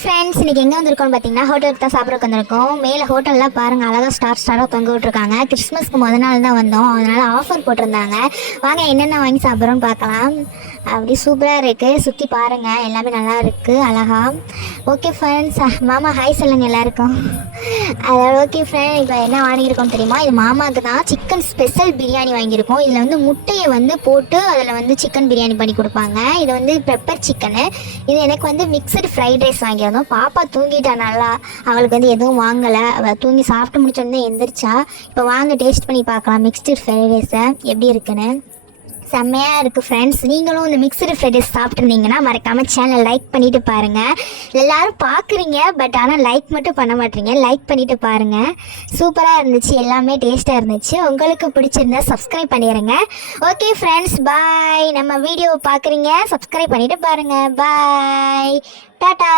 Friends, இன்றைக்கி எங்கே வந்திருக்கோம்னு பார்த்தீங்கன்னா ஹோட்டலுக்கு தான் சாப்பிட்றதுக்கு வந்திருக்கோம். மேலே ஹோட்டல்லாம் பாருங்கள், அழகாக ஸ்டாராக தொங்க விட்ருக்காங்க. கிறிஸ்மஸ்க்கு முத நாள் தான் வந்தோம், அதனால் ஆஃபர் போட்டிருந்தாங்க. வாங்க என்னென்ன வாங்கி சாப்பிட்றோன்னு பார்க்கலாம். அப்படி சூப்பராக இருக்குது, சுற்றி பாருங்கள், எல்லாமே நல்லா இருக்குது அழகா. ஓகே ஃப்ரெண்ட்ஸ், மாமா ஹாய் சொல்லுங்கள் எல்லாருக்கும். அதோட ஓகே ஃப்ரெண்ட், இப்போ என்ன வாங்கியிருக்கோம் தெரியுமா? இது மாமாவுக்கு தான் சிக்கன் ஸ்பெஷல் பிரியாணி வாங்கியிருக்கோம். இதில் வந்து முட்டையை வந்து போட்டு அதில் வந்து சிக்கன் பிரியாணி பண்ணி கொடுப்பாங்க. இது வந்து பெப்பர் சிக்கனு. இது எனக்கு வந்து மிக்சடு ஃப்ரைட் ரைஸ் வாங்கியிருந்தோம். பாப்பா தூங்கிட்டா நல்லா, அவளுக்கு வந்து எதுவும் வாங்கலை. அவள் தூங்கி சாப்பிட்டு முடிச்சோடனே எந்திரிச்சா. இப்போ வாங்க டேஸ்ட் பண்ணி பார்க்கலாம் மிக்சடு ஃப்ரைட் ரைஸை எப்படி இருக்குன்னு. செம்மையாக இருக்குது ஃப்ரெண்ட்ஸ். நீங்களும் இந்த மிக்சடு ஃப்ரைட் ரைஸ் சாப்பிட்ருந்தீங்கன்னா மறக்காமல் சேனல் லைக் பண்ணிவிட்டு பாருங்கள். எல்லோரும் பார்க்குறீங்க, பட் ஆனால் லைக் மட்டும் பண்ண மாட்டீங்க. லைக் பண்ணிவிட்டு பாருங்கள். சூப்பராக இருந்துச்சு, எல்லாமே டேஸ்ட்டாக இருந்துச்சு. உங்களுக்கு பிடிச்சிருந்தா சப்ஸ்கிரைப் பண்ணிடுங்க. ஓகே ஃப்ரெண்ட்ஸ், பாய். நம்ம வீடியோவை பார்க்குறீங்க, சப்ஸ்கிரைப் பண்ணிவிட்டு பாருங்கள். பாய், டாட்டா.